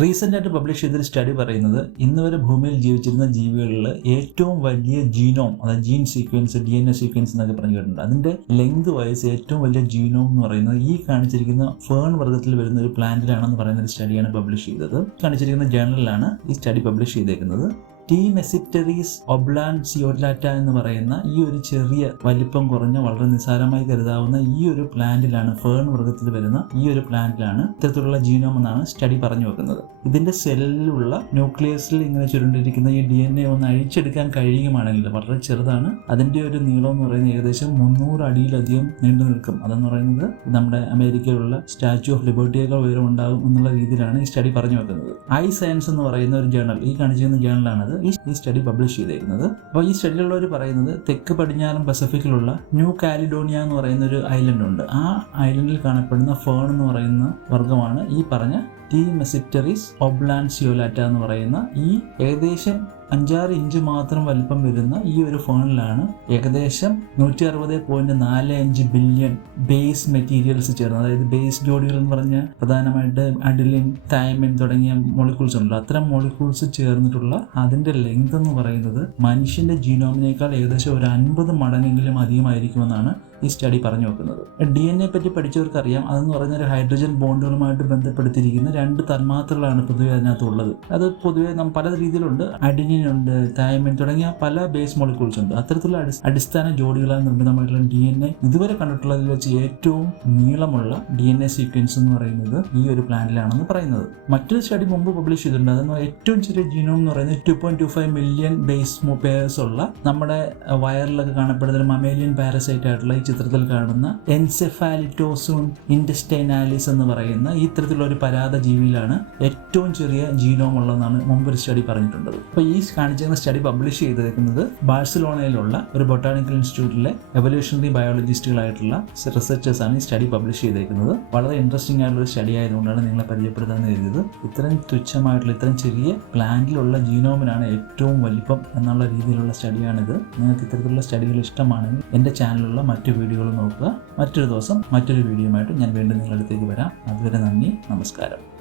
Recent ആയിട്ട് publish ചെയ്തൊരു study പറയുന്നത് ഇന്ന് വരെ ഭൂമിയിൽ ജീവിച്ചിരുന്ന ജീവികളിൽ ഏറ്റവും വലിയ ജീനോം അതായത് gene sequence D N A sequence എന്നൊക്കെ പറഞ്ഞു കേട്ടിട്ടുണ്ട്. അതിന്റെ ലെങ്ത് വയസ്സ് ഏറ്റവും വലിയ ജീനോം എന്ന് പറയുന്നത് ഈ കാണിച്ചിരിക്കുന്ന ഫേൺ വർഗത്തിൽ വരുന്ന ഒരു പ്ലാന്റിലാണെന്ന് പറയുന്ന ഒരു സ്റ്റഡിയാണ് പബ്ലിഷ് ചെയ്തത്. കാണിച്ചിരിക്കുന്ന ജേണലിലാണ് ഈ സ്റ്റഡി പബ്ലിഷ് ചെയ്തേക്കുന്നത്. ടി മെസിപ്റ്ററീസ് ഒബ്ലാൻസിയോലാറ്റ എന്ന് പറയുന്ന ഈ ഒരു ചെറിയ വലിപ്പം കുറഞ്ഞ വളരെ നിസ്സാരമായി കരുതാവുന്ന ഈ ഒരു പ്ലാന്റിലാണ് ഫേൺ വർഗത്തിൽ വരുന്ന ഈ ഒരു പ്ലാന്റിലാണ് ഇത്തരത്തിലുള്ള ജീനോം എന്നാണ് സ്റ്റഡി പറഞ്ഞു വെക്കുന്നത്. ഇതിന്റെ സെല്ലിലുള്ള ന്യൂക്ലിയസിൽ ഇങ്ങനെ ചുരുണ്ടിരിക്കുന്ന ഈ ഡി എൻ എ ഒന്ന് അഴിച്ചെടുക്കാൻ കഴിയുകയാണെങ്കിൽ വളരെ ചെറുതാണ്. അതിന്റെ ഒരു നീളം എന്ന് പറയുന്നത് ഏകദേശം മുന്നൂറ് അടിയിലധികം നീണ്ടു നിൽക്കും. അതെന്ന് പറയുന്നത് നമ്മുടെ അമേരിക്കയിലുള്ള സ്റ്റാച്യു ഓഫ് ലിബർട്ടിയേക്കാൾ ഉയരം ഉണ്ടാകും എന്നുള്ള രീതിയിലാണ് ഈ സ്റ്റഡി പറഞ്ഞു വെക്കുന്നത്. ഐ സയൻസ് എന്ന് പറയുന്ന ഒരു ജേണൽ ഈ കാണിച്ചിരുന്ന ജേണലാണത് ഈ സ്റ്റഡി പബ്ലിഷ് ചെയ്തിരിക്കുന്നത് അപ്പോൾ ഈ സ്റ്റഡിയിലുള്ളവർ പറയുന്നത് തെക്ക് പടിഞ്ഞാറൻ പസഫിക്കിലുള്ള ന്യൂ കാലിഡോണിയ എന്ന് പറയുന്ന ഒരു ഐലൻഡ് ഉണ്ട്. ആ ഐലൻഡിൽ കാണപ്പെടുന്ന ഫേൺ എന്ന് പറയുന്ന വർഗമാണ് ഈ പറഞ്ഞ ടി മെസിപ്റ്ററിസ് ഒബ്ലാൻസിയോലാറ്റ എന്ന് പറയുന്ന ഈ ഏകദേശം അഞ്ചാറ് ഇഞ്ച് മാത്രം വലിപ്പം വരുന്ന ഈ ഒരു ഫോണിലാണ് ഏകദേശം നൂറ്റി അറുപത് പോയിന്റ് നാല് അഞ്ച് ബില്യൺ ബേസ് മെറ്റീരിയൽസ് ചേർന്ന് അതായത് ബേസ് ജോഡികൾ എന്ന് പറഞ്ഞ പ്രധാനമായിട്ട് അഡിലിൻ തൈമിൻ തുടങ്ങിയ മോളിക്യൂൾസ് ഉണ്ടല്ലോ. അത്തരം മോളിക്യൂൾസ് ചേർന്നിട്ടുള്ള അതിന്റെ ലെങ്ത് എന്ന് പറയുന്നത് മനുഷ്യന്റെ ജീനോമിനേക്കാൾ ഏകദേശം ഒരു അൻപത് മടങ്ങെങ്കിലും അധികമായിരിക്കുമെന്നാണ് ഈ സ്റ്റഡി പറഞ്ഞു വെക്കുന്നത്. ഡി എൻ എ പറ്റി പഠിച്ചവർക്കറിയാം. അതെന്ന് പറയുന്ന ഒരു ഹൈഡ്രജൻ ബോണ്ടുകളുമായിട്ട് ബന്ധപ്പെടുത്തിയിരിക്കുന്ന രണ്ട് തന്മാത്രകളാണ് പൊതുവെ അതിനകത്തുള്ളത്. അത് പൊതുവെ നമ്മൾ പല രീതിയിലുണ്ട്. അഡിനിൻ ഉണ്ട് തൈമിൻ തുടങ്ങിയ പല ബേസ് മോളിക്യൂൾസ് ഉണ്ട്. അത്തരത്തിലുള്ള അടിസ്ഥാന ജോഡികളാണ് നിർമ്മിതമായിട്ടുള്ള ഡി എൻ എ ഇതുവരെ കണ്ടിട്ടുള്ളതിൽ വെച്ച് ഏറ്റവും നീളമുള്ള ഡി എൻ എ സീക്വൻസ് എന്ന് പറയുന്നത് ഈ ഒരു പ്ലാന്റിലാണെന്ന് പറയുന്നത്. മറ്റൊരു സ്റ്റഡി മുമ്പ് പബ്ലിഷ് ചെയ്തിട്ടുണ്ട്. അതെന്ന് ഏറ്റവും ചെറിയ ജീനോം എന്ന് പറയുന്നത് two point two five million base pairs ഉള്ള നമ്മുടെ വയറിലൊക്കെ കാണപ്പെടുന്ന ഒരു മമേലിയൻ പാരസൈറ്റ് ആയിട്ടുള്ള ചിത്രത്തിൽ കാണുന്ന എൻസെഫാലിറ്റോസൂൺ ഇൻഡസ്റ്റൈനാലിസ് എന്ന് പറയുന്ന ഈ ഇത്തരത്തിലുള്ള ഒരു പരാത ജീവിയിലാണ് ഏറ്റവും ചെറിയ ജീനോം ഉള്ളതെന്നാണ് മുമ്പ് ഒരു സ്റ്റഡി പറഞ്ഞിട്ടുള്ളത്. അപ്പോൾ ഈ കാണിച്ചിരുന്ന സ്റ്റഡി പബ്ലിഷ് ചെയ്തേക്കുന്നത് ബാഴ്സലോണയിലുള്ള ഒരു ബൊട്ടാണിക്കൽ ഇൻസ്റ്റിറ്റ്യൂട്ടിലെ എവല്യൂഷണറി ബയോളജിസ്റ്റുകളായിട്ടുള്ള റിസർച്ചേഴ്സ് ആണ് ഈ സ്റ്റഡി പബ്ലിഷ് ചെയ്തേക്കുന്നത്. വളരെ ഇൻട്രസ്റ്റിംഗ് ആയിട്ടുള്ള സ്റ്റഡി ആയതുകൊണ്ടാണ് നിങ്ങളെ പരിചയപ്പെടുത്താമെന്ന് കരുതിയത്. ഇത്രയും തുച്ഛമായിട്ടുള്ള ഇത്രയും ചെറിയ പ്ലാന്റിലുള്ള ജീനോമിനാണ് ഏറ്റവും വലിപ്പം എന്നുള്ള രീതിയിലുള്ള സ്റ്റഡിയാണിത്. നിങ്ങൾക്ക് ഇത്തരത്തിലുള്ള സ്റ്റഡികൾ ഇഷ്ടമാണെങ്കിൽ എന്റെ ചാനലിലുള്ള മറ്റു വീഡിയോകൾ നോക്കുക. മറ്റൊരു ദിവസം മറ്റൊരു വീഡിയോയുമായിട്ട് ഞാൻ വീണ്ടും നിങ്ങളുടെ അടുത്തേക്ക് വരാം. അതുവരെ നന്ദി നമസ്കാരം.